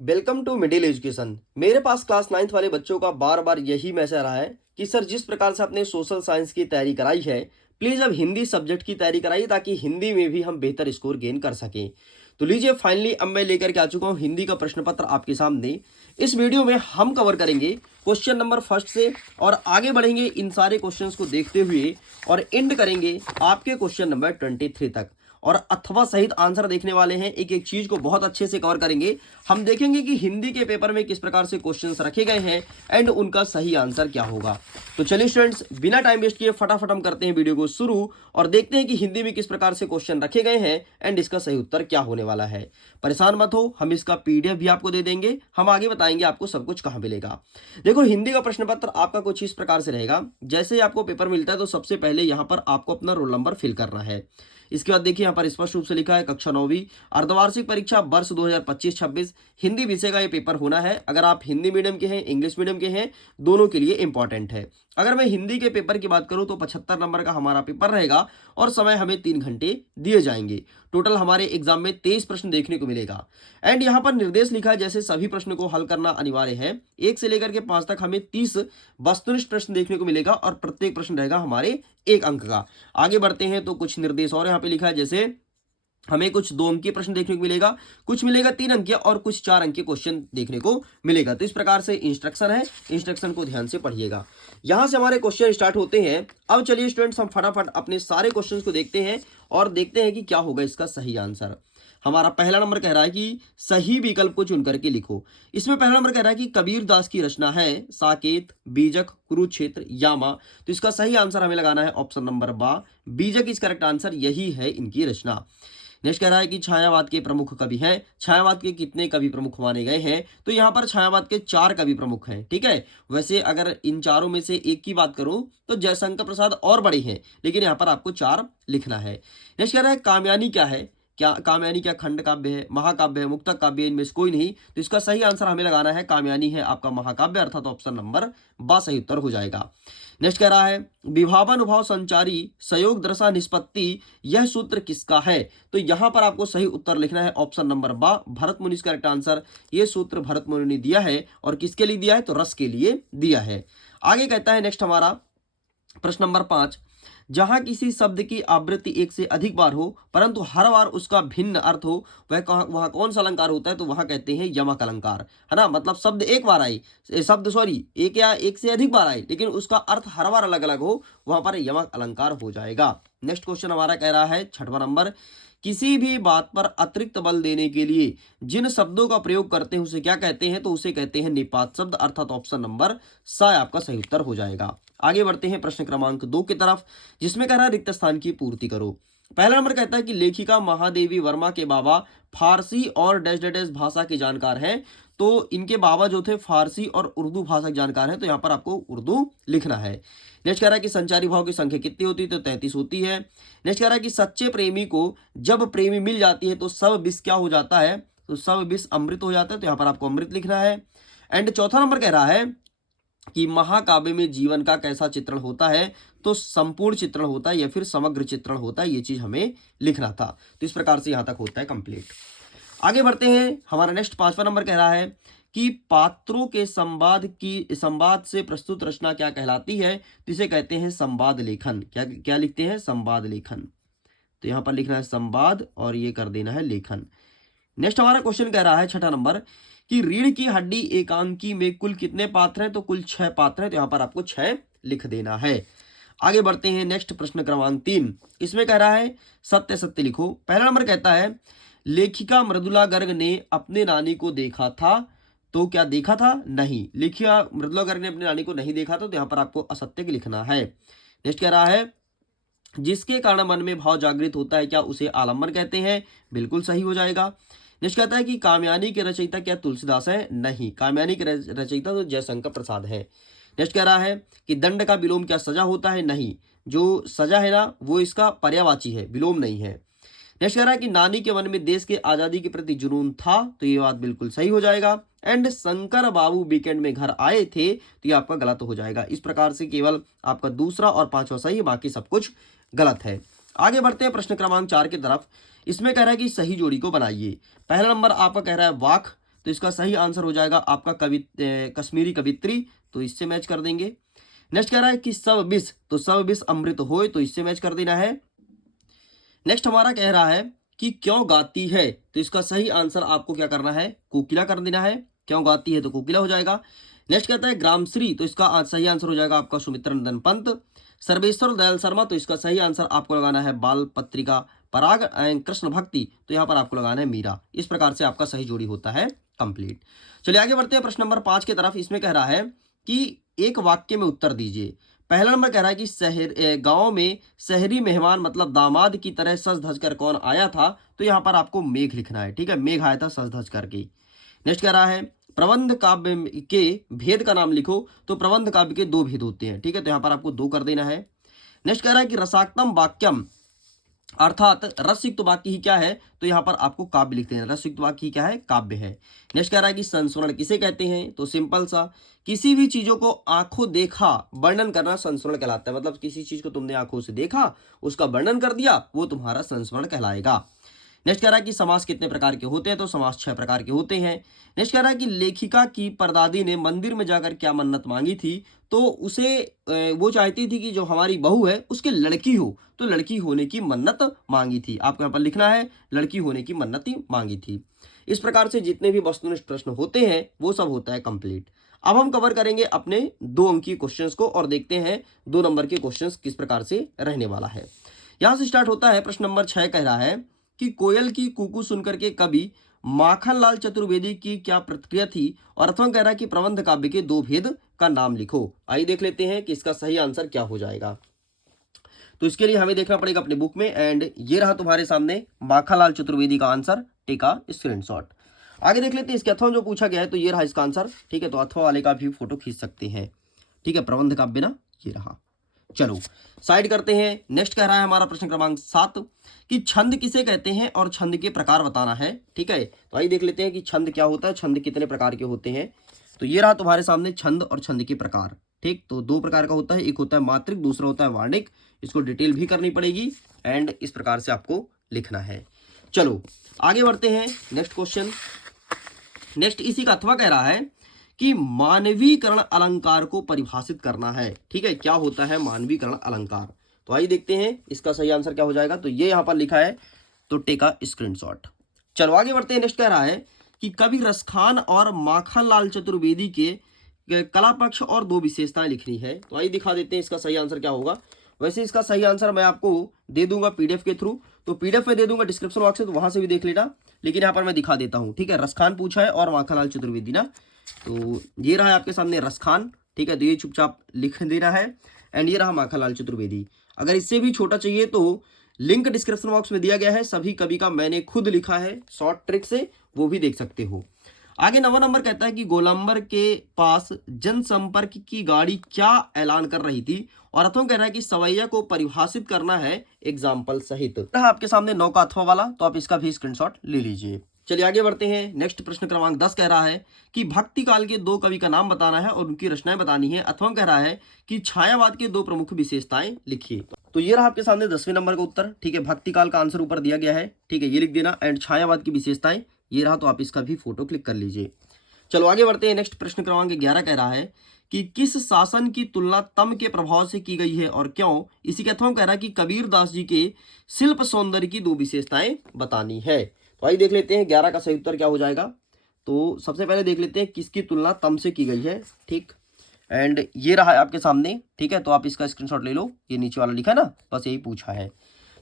Welcome to middle education. मेरे पास class 9th वाले बच्चों का बार बार यही मैसेज आ रहा है कि सर जिस प्रकार से आपने सोशल साइंस की तैयारी कराई है, प्लीज़ अब हिंदी सब्जेक्ट की तैयारी कराइए ताकि हिंदी में भी हम बेहतर स्कोर गेन कर सकें। तो लीजिए, फाइनली अब मैं लेकर के आ चुका हूँ हिंदी का प्रश्न पत्र आपके सामने। इस वीडियो में हम कवर करेंगे क्वेश्चन नंबर फर्स्ट से और आगे बढ़ेंगे इन सारे क्वेश्चंस को देखते हुए और एंड करेंगे आपके क्वेश्चन नंबर 23 तक। और अथवा सहित आंसर देखने वाले हैं, एक एक चीज को बहुत अच्छे से कवर करेंगे। हम देखेंगे कि हिंदी के पेपर में किस प्रकार से क्वेश्चंस रखे गए हैं एंड उनका सही आंसर क्या होगा। तो चलिए स्टूडेंट्स, बिना टाइम वेस्ट किए फटाफट हम करते हैं वीडियो को शुरू और देखते हैं कि हिंदी में किस प्रकार से क्वेश्चन रखे गए हैं एंड इसका सही उत्तर क्या होने वाला है। परेशान मत हो, हम इसका पीडीएफ भी आपको दे देंगे, हम आगे बताएंगे आपको सब कुछ कहाँ मिलेगा। देखो, हिंदी का प्रश्न पत्र आपका कुछ इस प्रकार से रहेगा। जैसे ही आपको पेपर मिलता है तो सबसे पहले यहाँ पर आपको अपना रोल नंबर फिल करना है। इसके बाद देखिए, यहाँ पर स्पष्ट रूप से लिखा है कक्षा 9वीं अर्धवार्षिक परीक्षा वर्ष 2025-26 हिंदी विषय का ये पेपर होना है। अगर आप हिंदी मीडियम के हैं, इंग्लिश मीडियम के हैं, दोनों के लिए इंपॉर्टेंट है। अगर मैं हिंदी के पेपर की बात करूं तो 75 नंबर का हमारा पेपर रहेगा और समय हमें 3 घंटे दिए जाएंगे। टोटल हमारे एग्जाम में 23 प्रश्न देखने को मिलेगा। एंड यहाँ पर निर्देश लिखा है जैसे सभी प्रश्न को हल करना अनिवार्य है। 1 से लेकर के 5 तक हमें 30 वस्तुनिष्ठ प्रश्न देखने को मिलेगा और प्रत्येक प्रश्न रहेगा हमारे 1 अंक का। आगे बढ़ते हैं तो कुछ निर्देश और यहाँ पे लिखा है, जैसे हमें कुछ 2 अंकीय प्रश्न देखने को मिलेगा, कुछ मिलेगा 3 अंकीय और कुछ 4 अंकीय क्वेश्चन देखने को मिलेगा। तो इस प्रकार से इंस्ट्रक्शन है, इंस्ट्रक्शन को ध्यान से पढ़िएगा। यहां से हमारे क्वेश्चन स्टार्ट होते हैं। अब चलिए स्टूडेंट्स, हम फटाफट अपने सारे क्वेश्चंस को देखते हैं और देखते हैं कि क्या होगा इसका सही आंसर। हमारा पहला नंबर कह रहा है कि सही विकल्प को चुन करके लिखो। इसमें पहला नंबर कह रहा है कि कबीर दास की रचना है साकेत, बीजक, कुरुक्षेत्र, यामा। तो इसका सही आंसर हमें लगाना है ऑप्शन नंबर बा, बीजक इज करेक्ट आंसर, यही है इनकी रचना। नेक्स्ट कह रहा है कि छायावाद के प्रमुख कवि हैं। छायावाद के कितने कवि प्रमुख माने गए हैं? तो यहाँ पर छायावाद के 4 कवि प्रमुख हैं। ठीक है, वैसे अगर इन चारों में से एक की बात करूं तो जयशंकर प्रसाद और बड़े हैं, लेकिन यहाँ पर आपको 4 लिखना है। नेक्स्ट कह रहा है कामयानी क्या है? क्या कामयानी क्या खंड काव्य है, महाकाव्य है, मुक्तक काव्य है? इनमें से कोई नहीं। तो इसका सही आंसर हमें लगाना है कामयानी है आपका महाकाव्य, अर्थात ऑप्शन नंबर बा सही उत्तर हो जाएगा। नेक्स्ट कह रहा है विभावानुभाव संचारी संयोग दशा निष्पत्ति, यह सूत्र किसका है? तो यहां पर आपको सही उत्तर लिखना है ऑप्शन नंबर बा, भरत मुनि करेक्ट आंसर। ये सूत्र भरत मुनि ने दिया है और किसके लिए दिया है? तो रस के लिए दिया है। आगे कहता है नेक्स्ट हमारा प्रश्न नंबर 5, जहां किसी शब्द की आवृत्ति 1 से अधिक बार हो परंतु हर बार उसका भिन्न अर्थ हो, वह कौन सा अलंकार होता है? तो वहां कहते हैं यमक अलंकार, है ना। मतलब शब्द एक बार आए, शब्द सॉरी एक या एक से अधिक बार आए लेकिन उसका अर्थ हर बार अलग अलग हो, वहां पर यमक अलंकार हो जाएगा। नेक्स्ट क्वेश्चन हमारा कह रहा है 6वां नंबर, किसी भी बात पर अतिरिक्त बल देने के लिए जिन शब्दों का प्रयोग करते हैं उसे क्या कहते हैं? तो उसे कहते हैं निपात शब्द, अर्थात ऑप्शन नंबर सा आपका सही उत्तर हो जाएगा। आगे बढ़ते हैं प्रश्न क्रमांक 2 की तरफ, जिसमें कह रहा है रिक्त स्थान की पूर्ति करो। पहला नंबर कहता है कि लेखिका महादेवी वर्मा के बाबा फारसी और डैश डैश डैश भाषा के जानकार हैं। तो इनके बाबा जो थे फारसी और उर्दू भाषा के जानकार हैं, तो यहाँ पर आपको उर्दू लिखना है। नेक्स्ट कह रहा है कि संचारी भाव की संख्या कितनी होती है? तो 33 होती है। नेक्स्ट कह रहा है कि सच्चे प्रेमी को जब प्रेमी मिल जाती है तो सब विष क्या हो जाता है? तो सब विष अमृत हो जाता है, तो यहाँ पर आपको अमृत लिखना है। एंड चौथा नंबर कह रहा है कि महाकाव्य में जीवन का कैसा चित्रण होता है? तो संपूर्ण चित्रण होता है या फिर समग्र चित्रण होता है, ये चीज हमें लिखना था। तो इस प्रकार से यहां तक होता है कंप्लीट। आगे बढ़ते हैं, हमारा नेक्स्ट 5वां नंबर कह रहा है कि पात्रों के संवाद से प्रस्तुत रचना क्या कहलाती है? तो इसे कहते हैं संवाद लेखन। क्या क्या लिखते हैं? संवाद लेखन। तो यहां पर लिखना है संवाद और ये कर देना है लेखन। नेक्स्ट हमारा क्वेश्चन कह रहा है 6वां नंबर कि रीढ़ की हड्डी एकांकी में कुल कितने पात्र हैं? तो कुल 6 पात्र हैं, तो यहां पर आपको 6 लिख देना है। आगे बढ़ते हैं नेक्स्ट प्रश्न क्रमांक 3, इसमें कह रहा है सत्य सत्य लिखो। पहला नंबर कहता है लेखिका मृदुला गर्ग ने अपने नानी को देखा था, तो क्या देखा था? नहीं। लेखिका मृदुला गर्ग ने अपने नानी को नहीं देखा था, तो यहां पर आपको असत्य लिखना है। नेक्स्ट कह रहा है जिसके कारण मन में भाव जागृत होता है, क्या उसे आलम्बन कहते हैं? बिल्कुल सही हो जाएगा। नेक्स्ट कहता है कि कामयानी के रचयिता क्या तुलसीदास है? नहीं, कामयानी के रचयिता तो जयशंकर प्रसाद है। नेक्स्ट कह रहा है कि दंड का विलोम क्या सजा होता है? नहीं, जो सजा है ना वो इसका पर्यायवाची है, विलोम नहीं है। नेक्स्ट कह रहा है कि नानी के मन में देश के आजादी के प्रति जुनून था, तो ये बात बिल्कुल सही हो जाएगा। एंड शंकर बाबू वीकेंड में घर आए थे, तो ये आपका गलत हो जाएगा। इस प्रकार से केवल आपका दूसरा और 5वां सही है, बाकी सब कुछ गलत है। आगे बढ़ते हैं प्रश्न क्रमांक 4 की तरफ। इसमें कह रहा है कि सही जोड़ी को बनाइए। पहला नंबर आपका कह रहा है वाक, तो इसका सही आंसर हो जाएगा आपका कश्मीरी कवित्री, तो इससे मैच कर देंगे। नेक्स्ट कह रहा है कि सब विष, तो सब विष अमृत होए, तो इससे मैच कर देना है। नेक्स्ट हमारा कह रहा है कि क्यों गाती है, तो इसका सही आंसर आपको क्या करना है, कोकिला कर देना है। क्यों गाती है तो कोकिला हो जाएगा। नेक्स्ट कहता है ग्रामश्री, तो इसका सही आंसर हो जाएगा आपका सुमित्रा नंदन पंत। सर्वेश्वर दयाल शर्मा, तो इसका सही आंसर आपको लगाना है बाल पत्रिका पराग। एंड कृष्ण भक्ति, तो यहाँ पर आपको लगाना है मीरा। इस प्रकार से आपका सही जोड़ी होता है कंप्लीट। चलिए आगे बढ़ते हैं प्रश्न नंबर 5 की तरफ। इसमें कह रहा है कि एक वाक्य में उत्तर दीजिए। पहला नंबर कह रहा है कि गांव में शहरी मेहमान मतलब दामाद की तरह सज धज कर कौन आया था, तो यहाँ पर आपको मेघ लिखना है। ठीक है, मेघ आया था सज धज करके। नेक्स्ट कह रहा है प्रबंध काव्य के भेद का नाम लिखो, तो प्रबंध काव्य के 2 भेद होते हैं। ठीक है, तो यहाँ पर आपको 2 कर देना है। नेक्स्ट कह रहा है कि रसाक्तम वाक्यम अर्थात रसयुक्त वाक्य ही क्या है, तो यहाँ पर आपको काव्य लिखते हैं। रसयुक्त वाक्य ही क्या है, काव्य है। नेक्स्ट कह रहा है कि संस्मरण किसे कहते हैं, तो सिंपल सा, किसी भी चीजों को आंखों देखा वर्णन करना संस्मरण कहलाता है। मतलब किसी चीज को तुमने आंखों से देखा, उसका वर्णन कर दिया, वो तुम्हारा संस्मरण कहलाएगा। नेक्स्ट कह रहा है कि समास कितने प्रकार के होते हैं, तो समास 6 प्रकार के होते हैं। नेक्स्ट कह रहा है कि लेखिका की परदादी ने मंदिर में जाकर क्या मन्नत मांगी थी, तो उसे वो चाहती थी कि जो हमारी बहू है उसके लड़की हो, तो लड़की होने की मन्नत मांगी थी। आपको यहाँ पर लिखना है लड़की होने की मन्नत मांगी थी। इस प्रकार से जितने भी वस्तुनिष्ठ प्रश्न होते हैं वो सब होता है कंप्लीट। अब हम कवर करेंगे अपने 2 अंक की क्वेश्चंस को और देखते हैं 2 नंबर के क्वेश्चंस किस प्रकार से रहने वाला है। यहाँ से स्टार्ट होता है। प्रश्न नंबर 6 कह रहा है कि कोयल की कूकू सुनकर के कवि माखनलाल चतुर्वेदी की क्या प्रतिक्रिया थी, और अथवा कह रहा है कि प्रबंध काव्य के 2 भेद का नाम लिखो। आइए देख लेते हैं कि इसका सही आंसर क्या हो जाएगा। तो इसके लिए हमें देखना पड़ेगा अपने बुक में। एंड ये रहा तुम्हारे सामने माखनलाल चतुर्वेदी का आंसर। Take a screenshot. आगे देख लेते हैं इसके अथवा जो पूछा गया है, तो ये रहा इसका आंसर। ठीक है, तो अथवा वाले का भी फोटो खींच सकते हैं। ठीक है, प्रबंध काव्य ना, ये रहा। चलो साइड करते हैं। नेक्स्ट कह रहा है हमारा प्रश्न क्रमांक 7 कि छंद किसे कहते हैं और छंद के प्रकार बताना है। ठीक है, तो आइए देख लेते हैं कि छंद क्या होता है, छंद कितने प्रकार के होते हैं। तो ये रहा तुम्हारे सामने छंद और छंद के प्रकार। ठीक, तो 2 प्रकार का होता है, एक होता है मात्रिक, दूसरा होता है वार्णिक। इसको डिटेल भी करनी पड़ेगी एंड इस प्रकार से आपको लिखना है। चलो आगे बढ़ते हैं नेक्स्ट क्वेश्चन। नेक्स्ट इसी का अथवा कह रहा है कि मानवीकरण अलंकार को परिभाषित करना है। ठीक है, क्या होता है मानवीकरण अलंकार, तो आइए देखते हैं इसका सही आंसर क्या हो जाएगा। तो ये यहाँ पर लिखा है, तो टेक अ स्क्रीनशॉट। चलो आगे बढ़ते हैं। नेक्स्ट कह रहा है कि कवि रसखान और माखनलाल चतुर्वेदी के कला पक्ष और 2 विशेषताएं लिखनी है। तो आइए दिखा देते हैं इसका सही आंसर क्या होगा। वैसे इसका सही आंसर मैं आपको दे दूंगा पीडीएफ के थ्रू, तो पीडीएफ में दे दूंगा डिस्क्रिप्शन बॉक्स से, तो वहां से भी देख लेना। लेकिन यहाँ पर मैं दिखा देता हूँ। ठीक है, रसखान पूछा है और माखनलाल चतुर्वेदी ना, तो ये रहा आपके सामने रसखान। ठीक है, तो ये चुपचाप लिख देना है। एंड ये रहा माखनलाल चतुर्वेदी। अगर इससे भी छोटा चाहिए तो लिंक डिस्क्रिप्शन बॉक्स में दिया गया है, सभी कवि का मैंने खुद लिखा है शॉर्ट ट्रिक से, वो भी देख सकते हो। आगे 9वां नंबर कहता है कि गोलंबर के पास जनसंपर्क की गाड़ी क्या ऐलान कर रही थी, और अथवा कह रहा है कि सवैया को परिभाषित करना है एग्जाम्पल सहित। आपके सामने 9 का अथवा वाला, तो आप इसका भी स्क्रीनशॉट ले लीजिए। चलिए आगे बढ़ते हैं। नेक्स्ट प्रश्न क्रमांक 10 कह रहा है कि भक्ति काल के 2 कवि का नाम बताना है और उनकी रचनाएं बतानी है। अथवा कह रहा है कि छायावाद के 2 प्रमुख विशेषताएं लिखिए। तो ये रहा आपके सामने 10वें नंबर का उत्तर। ठीक है, भक्ति काल का आंसर ऊपर दिया गया है। ठीक है, ये लिख देना। एंड छायावाद की विशेषताएं ये रहा, तो आप इसका भी फोटो क्लिक कर लीजिए। चलो आगे बढ़ते हैं। नेक्स्ट प्रश्न क्रमांक 11 कह रहा है कि किस शासन की तुलना तम के प्रभाव से की गई है और क्यों। इसी के अथवा कह रहा है कि कबीर दास जी के शिल्प सौंदर्य की 2 विशेषताएं बतानी है। तो आइए देख लेते हैं 11 का सही उत्तर क्या हो जाएगा। तो सबसे पहले देख लेते हैं किसकी तुलना तम से की गई है। ठीक, एंड ये रहा है आपके सामने। ठीक है, तो आप इसका स्क्रीनशॉट ले लो, ये नीचे वाला लिखा है ना, बस यही पूछा है।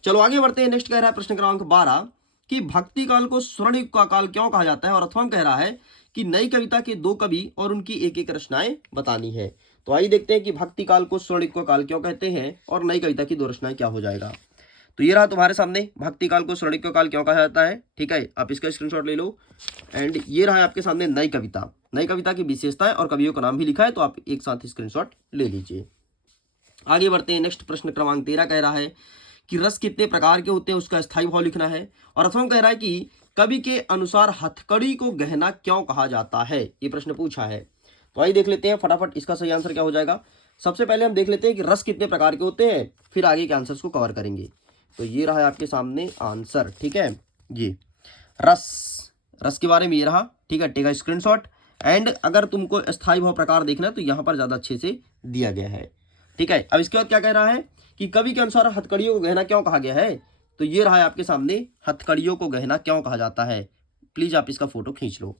चलो आगे बढ़ते हैं। नेक्स्ट कह रहा है प्रश्न क्रमांक 12 कि भक्ति काल को स्वर्ण युग का काल क्यों कहा जाता है, और अथवा कह रहा है कि नई कविता के 2 कवि और उनकी एक रचनाएं बतानी है। तो आइए देखते हैं कि भक्ति काल को स्वर्ण युग का काल क्यों कहते हैं और नई कविता की 2 रचनाएं क्या हो जाएगा। तो ये रहा तुम्हारे सामने, भक्ति काल को स्वर्ण युग का काल क्यों कहा जाता है। ठीक है, आप इसका स्क्रीनशॉट ले लो। एंड ये रहा आपके सामने नई कविता, नई कविता की विशेषताएं और कवियों का नाम भी लिखा है, तो आप एक साथ स्क्रीनशॉट ले लीजिए। आगे बढ़ते हैं। नेक्स्ट प्रश्न क्रमांक 13 कह रहा है कि रस कितने प्रकार के होते हैं, उसका स्थायी भाव लिखना है, और अथवा कह रहा है कि कवि के अनुसार हथकड़ी को गहना क्यों कहा जाता है, ये प्रश्न पूछा है। तो आइए देख लेते हैं फटाफट इसका सही आंसर क्या हो जाएगा। सबसे पहले हम देख लेते हैं कि रस कितने प्रकार के होते हैं, फिर आगे के आंसर्स को कवर करेंगे। तो ये रहा है आपके सामने आंसर। ठीक है, ये रस रस के बारे में ये रहा, ठीक है, टेक अ स्क्रीनशॉट। एंड अगर तुमको स्थायी भाव प्रकार देखना है तो यहाँ पर ज़्यादा अच्छे से दिया गया है, ठीक है। अब इसके बाद क्या कह रहा है कि कवि के अनुसार हथकड़ियों को गहना क्यों कहा गया है, तो ये रहा है आपके सामने, हथकड़ियों को गहना क्यों कहा जाता है। प्लीज आप इसका फोटो खींच लो।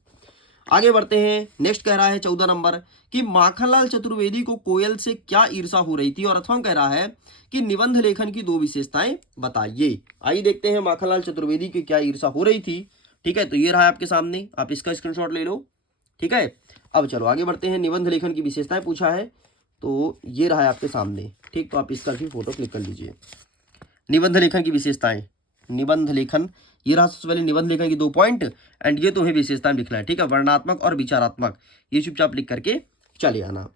आगे बढ़ते हैं, नेक्स्ट कह रहा है 14 नंबर कि माखनलाल चतुर्वेदी को कोयल से क्या ईर्षा हो रही थी, और अथवा कह रहा है कि निबंध लेखन की 2 विशेषताएं बताइए। आइए देखते हैं माखनलाल चतुर्वेदी की क्या ईर्षा हो रही थी, ठीक है। तो ये रहा आपके सामने, आप इसका स्क्रीनशॉट ले लो, ठीक है। अब चलो आगे बढ़ते हैं, निबंध लेखन की विशेषताएं पूछा है, तो ये रहा है आपके सामने, ठीक। तो आप इसका भी फोटो क्लिक कर लीजिए। निबंध लेखन की विशेषताएं, निबंध लेखन, ये रहा सबसे पहले निबंध लेखन की 2 पॉइंट, एंड ये तुम्हें विशेषताएं लिखना है, ठीक है। वर्णनात्मक और विचारात्मक, ये चुपचाप लिख करके चले आना।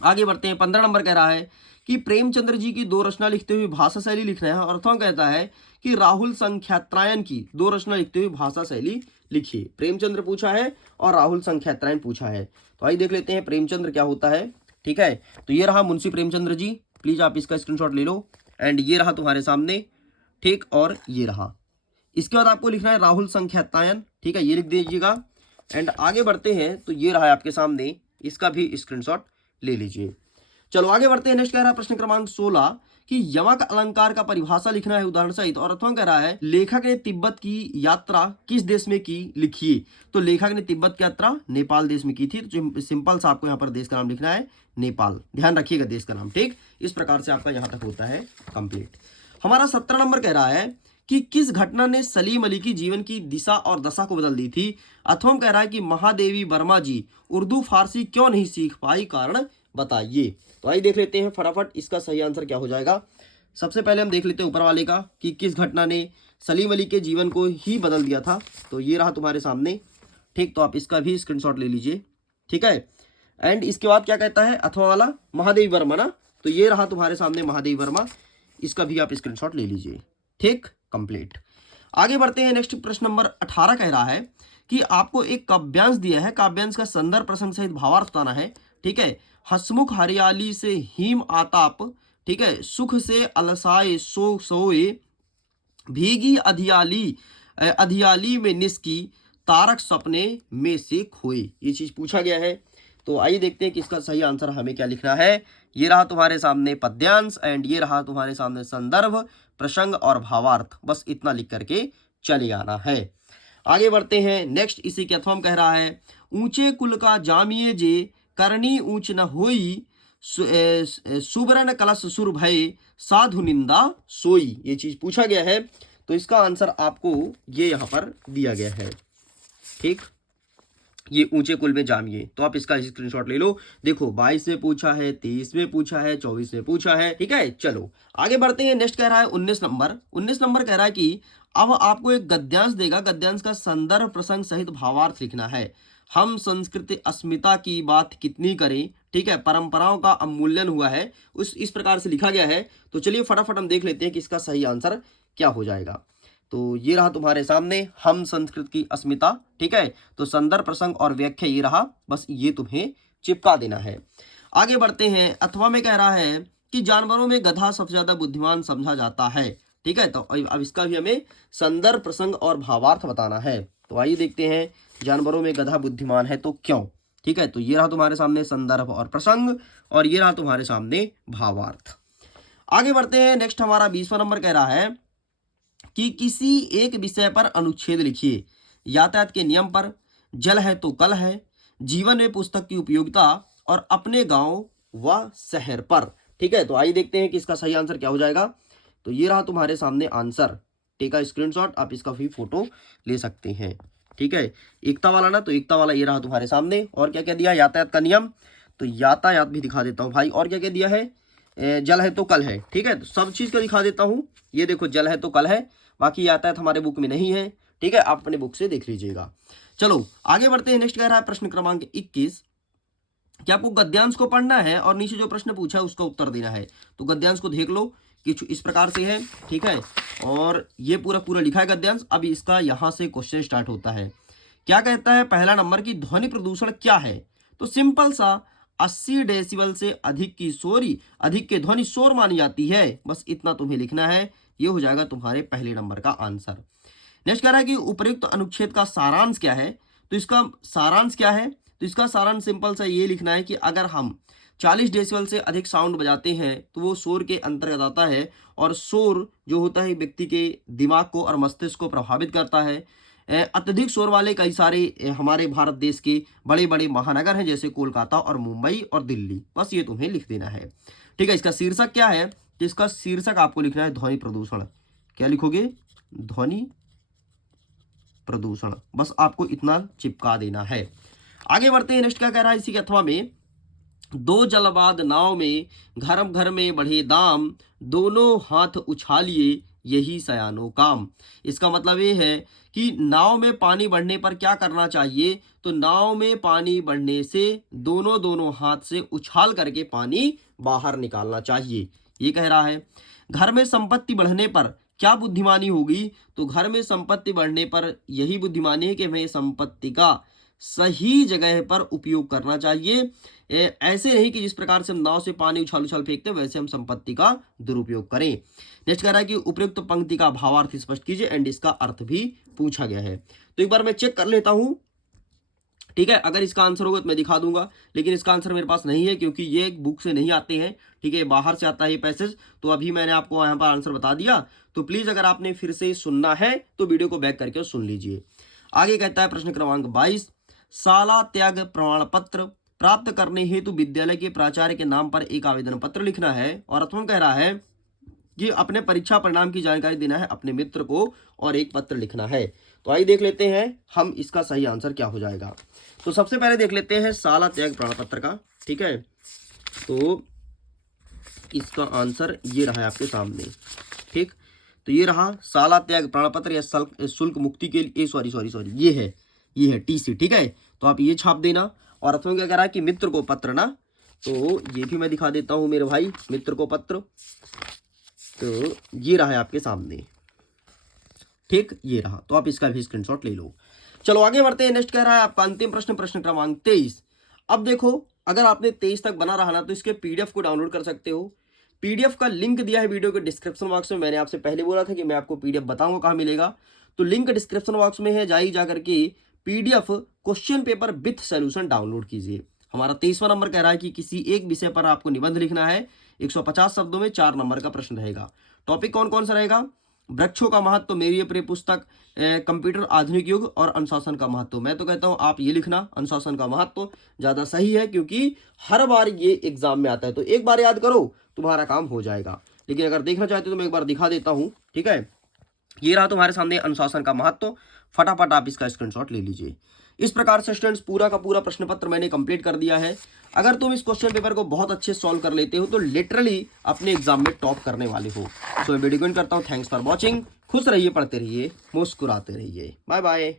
आगे बढ़ते हैं, 15 नंबर कह रहा है कि प्रेमचंद्र जी की 2 रचना लिखते हुए भाषा शैली लिखना है, और अथवा कहता है कि राहुल संख्यात्रायण की 2 रचना लिखते हुए भाषा शैली लिखिए। प्रेमचंद्र पूछा है और राहुल संख्यात्रायण पूछा है, तो आइए देख लेते हैं प्रेमचंद्र क्या होता है, ठीक है। तो ये रहा मुंशी प्रेमचंद्र जी, प्लीज आप इसका स्क्रीनशॉट ले लो, एंड ये रहा तुम्हारे सामने, ठीक, और ये रहा। इसके बाद आपको लिखना है राहुल संख्यात्रायण, ठीक है, ये लिख दीजिएगा। एंड आगे बढ़ते हैं, तो ये रहा है आपके सामने, इसका भी स्क्रीनशॉट ले लीजिए। चलो आगे बढ़ते हैं, नेक्स्ट कह रहा है प्रश्न क्रमांक 16 कि यमक अलंकार का परिभाषा लिखना है उदाहरण सहित, और अथवा कह रहा है लेखक ने तिब्बत की यात्रा किस देश में की, लिखिए। तो लेखक ने तिब्बत की यात्रा नेपाल देश में की थी, तो सिंपल सा आपको यहाँ पर देश का नाम लिखना है नेपाल, ध्यान रखिएगा देश का नाम, ठीक। इस प्रकार से आपका यहाँ तक होता है कंप्लीट। हमारा 17 नंबर कह रहा है कि किस घटना ने सलीम अली की जीवन की दिशा और दशा को बदल दी थी। अथवा कह रहा है कि महादेवी वर्मा जी उर्दू फारसी क्यों नहीं सीख पाई, कारण बताइए। तो आइए देख लेते हैं फटाफट इसका सही आंसर क्या हो जाएगा। सबसे पहले हम देख लेते हैं ऊपर वाले का कि किस घटना ने सलीम अली के जीवन को ही बदल दिया था, तो ये रहा तुम्हारे सामने, ठीक। तो आप इसका भी स्क्रीनशॉट ले लीजिए, ठीक है। एंड इसके बाद क्या कहता है अथवा वाला, महादेवी वर्मा ना, तो ये रहा तुम्हारे सामने महादेवी वर्मा, इसका भी आप स्क्रीनशॉट ले लीजिए, ठीक, कंप्लीट। आगे बढ़ते हैं, नेक्स्ट प्रश्न नंबर 18 कह रहा है कि आपको एक काव्यांश दिया है, काव्यांश का संदर्भ प्रसंग सहित भावार्थ बताना है, ठीक है। हसमुख हरियाली से हिम आताप, ठीक है, सुख से अलसाए सो सोए, भीगी अधियाली में निस्की, तारक सपने में से खोए, ये चीज पूछा गया है। तो आइए देखते हैं कि इसका सही आंसर हमें क्या लिखना है। ये रहा तुम्हारे सामने पद्यांश, एंड ये रहा तुम्हारे सामने संदर्भ प्रसंग और भावार्थ, बस इतना लिख करके चले आना है। आगे बढ़ते हैं, नेक्स्ट इसी के अथवा कह रहा है ऊंचे कुल का जामिए जे करनी ऊंच न होई, सुवर्ण कलश सुर भय साधु निंदा सोई, ये चीज पूछा गया है। तो इसका आंसर आपको ये यहाँ पर दिया गया है, ठीक, ये ऊंचे कुल में जामिए। तो आप इसका स्क्रीनशॉट ले लो, देखो 22 में पूछा है, 23 में पूछा है, 24 में पूछा है, ठीक है। चलो आगे बढ़ते हैं, नेक्स्ट कह रहा है 19 नंबर। 19 नंबर कह रहा है कि अब आपको एक गद्यांश देगा, गद्यांश का संदर्भ प्रसंग सहित भावार्थ लिखना है। हम संस्कृति अस्मिता की बात कितनी करें, ठीक है, परंपराओं का अवमूल्यन हुआ है, इस प्रकार से लिखा गया है। तो चलिए फटाफट हम देख लेते हैं कि इसका सही आंसर क्या हो जाएगा। तो ये रहा तुम्हारे सामने हम संस्कृत की अस्मिता, ठीक है। तो संदर्भ प्रसंग और व्याख्या ये रहा, बस ये तुम्हें चिपका देना है। आगे बढ़ते हैं, अथवा में कह रहा है कि जानवरों में गधा सबसे ज्यादा बुद्धिमान समझा जाता है, ठीक है। तो अब इसका भी हमें संदर्भ प्रसंग और भावार्थ बताना है। तो आइए देखते हैं जानवरों में गधा बुद्धिमान है तो क्यों, ठीक है। तो ये रहा तुम्हारे सामने संदर्भ और प्रसंग, और ये रहा तुम्हारे सामने भावार्थ। आगे बढ़ते हैं, नेक्स्ट हमारा 20वां नंबर कह रहा है कि किसी एक विषय पर अनुच्छेद लिखिए। यातायात के नियम पर, जल है तो कल है, जीवन में पुस्तक की उपयोगिता, और अपने गांव व शहर पर, ठीक है। तो आइए देखते हैं कि इसका सही आंसर क्या हो जाएगा। तो ये रहा तुम्हारे सामने आंसर, टेक अ स्क्रीनशॉट, आप इसका भी फोटो ले सकते हैं, ठीक है। एकता वाला ना, तो एकता वाला ये रहा तुम्हारे सामने। और क्या क्या दिया, यातायात का नियम, तो यातायात भी दिखा देता हूँ भाई। और क्या क्या दिया है, जल है तो कल है, ठीक है। तो सब चीज का दिखा देता हूँ, ये देखो जल है तो कल है, बाकी यातायात हमारे बुक में नहीं है, ठीक है, आप अपने बुक से देख लीजिएगा। चलो आगे बढ़ते हैं, नेक्स्ट कह रहा है प्रश्न क्रमांक 21 कि आपको गद्यांश को पढ़ना है और नीचे जो प्रश्न पूछा है उसका उत्तर देना है। तो गद्यांश को देख लो कि इस प्रकार से है, ठीक है, और ये पूरा पूरा लिखा है गद्यांश। अभी इसका यहाँ से क्वेश्चन स्टार्ट होता है। क्या कहता है पहला नंबर की ध्वनि प्रदूषण क्या है, तो सिंपल सा 80 डेसिबल से अधिक के ध्वनि शोर मानी जाती है, बस इतना तुम्हें लिखना है, ये हो जाएगा तुम्हारे पहले नंबर का आंसर। नेक्स्ट कह रहा है कि उपर्युक्त अनुच्छेद का सारांश क्या है। तो इसका सारांश क्या है, तो इसका सारांश सिंपल सा ये लिखना है कि अगर हम 40 डेसिबल से अधिक साउंड बजाते हैं तो वो शोर के अंतर्गत आता है, और शोर जो होता है व्यक्ति के दिमाग को और मस्तिष्क को प्रभावित करता है। अत्यधिक शोर वाले कई सारे हमारे भारत देश के बड़े बड़े महानगर हैं, जैसे कोलकाता और मुंबई और दिल्ली। बस ये तुम्हें लिख देना है, ठीक है। इसका शीर्षक क्या है, तो इसका शीर्षक आपको लिखना है ध्वनि प्रदूषण। क्या लिखोगे, ध्वनि प्रदूषण, बस आपको इतना चिपका देना है। आगे बढ़ते हैं, नेक्स्ट क्या कह रहा है इसी के अथवा में, दो जलबाद नाव में घर में बढ़े दाम, दोनों हाथ उछालिए यही सयानो काम। इसका मतलब ये है कि नाव में पानी बढ़ने पर क्या करना चाहिए, तो नाव में पानी बढ़ने से दोनों हाथ से उछाल करके पानी बाहर निकालना चाहिए, ये कह रहा है। घर में संपत्ति बढ़ने पर क्या बुद्धिमानी होगी, तो घर में संपत्ति बढ़ने पर यही बुद्धिमानी है कि हमें संपत्ति का सही जगह पर उपयोग करना चाहिए। ऐसे नहीं कि जिस प्रकार से हम नाव से पानी उछाल उछाल फेंकते हैं वैसे हम संपत्ति का दुरुपयोग करें। नेक्स्ट कह रहा है कि उपयुक्त पंक्ति का भावार्थ स्पष्ट कीजिए एंड इसका अर्थ भी पूछा गया है। तो एक बार मैं चेक कर लेता हूं, ठीक है। अगर इसका आंसर होगा तो मैं दिखा दूंगा, लेकिन इसका आंसर मेरे पास नहीं है क्योंकि ये एक बुक से नहीं आते हैं, ठीक है, बाहर से आता है पैसेज। तो अभी मैंने आपको यहाँ पर आंसर बता दिया। तो प्लीज अगर आपने फिर से सुनना है तो वीडियो को बैक करके सुन लीजिए। आगे कहता है प्रश्न क्रमांक 22, शाला त्याग प्रमाण पत्र प्राप्त करने हेतु विद्यालय के प्राचार्य के नाम पर एक आवेदन पत्र लिखना है, और अथवा कह रहा है कि अपने परीक्षा परिणाम की जानकारी देना है अपने मित्र को और एक पत्र लिखना है। तो आइए देख लेते हैं हम इसका सही आंसर क्या हो जाएगा। तो सबसे पहले देख लेते हैं शाला त्याग प्रमाण पत्र का, ठीक है। तो इसका आंसर ये रहा है आपके सामने, ठीक। तो ये रहा शाला त्याग प्रमाण पत्र या शुल्क मुक्ति के लिए, सॉरी ये है टीसी, ठीक है। तो आप ये छाप देना। और अथवा क्या कह रहा है कि मित्र को पत्र ना, तो ये भी मैं दिखा देता हूं मेरे भाई, मित्र को पत्र। तो ये रहा है आपके सामने, ठीक, ये रहा। तो आप इसका भी स्क्रीनशॉट ले लो। चलो आगे बढ़ते हैं। नेक्स्ट कह रहा है आपका अंतिम प्रश्न, प्रश्न क्रमांक 23। अब देखो, अगर आपने 23 तक बना रहा ना तो इसके पीडीएफ को डाउनलोड कर सकते हो। पीडीएफ का लिंक दिया है वीडियो के डिस्क्रिप्शन बॉक्स में। मैंने आपसे पहले बोला था कि मैं आपको पीडीएफ बताऊंगा कहाँ मिलेगा, तो लिंक डिस्क्रिप्शन बॉक्स में है, जाइए जा करके PDF question paper with solution download कीजिए। हमारा 23वां नंबर कह रहा है कि किसी एक विषय पर आपको निबंध लिखना है, 150 शब्दों में 4 नंबर का प्रश्न रहेगा। टॉपिक कौन कौन सा रहेगा, वृक्षों का महत्व, मेरी प्रिय पुस्तक, कंप्यूटर आधुनिक युग और अनुशासन का महत्व। मैं तो कहता हूं आप ये लिखना, अनुशासन का महत्व ज्यादा सही है क्योंकि हर बार ये एग्जाम में आता है। तो एक बार याद करो, तुम्हारा काम हो जाएगा। लेकिन अगर देखना चाहते हो तो मैं एक बार दिखा देता हूं, ठीक है। ये रहा तुम्हारे सामने अनुशासन का महत्व, फटाफट आप इसका स्क्रीनशॉट ले लीजिए। इस प्रकार से स्टूडेंट्स पूरा का पूरा प्रश्न पत्र मैंने कंप्लीट कर दिया है। अगर तुम इस क्वेश्चन पेपर को बहुत अच्छे सॉल्व कर लेते हो तो लिटरली अपने एग्जाम में टॉप करने वाले हो। सो मैं वीडियो करता हूँ। Thanks for watching. खुश रहिए, पढ़ते रहिए, मुस्कुराते रहिए। Bye bye.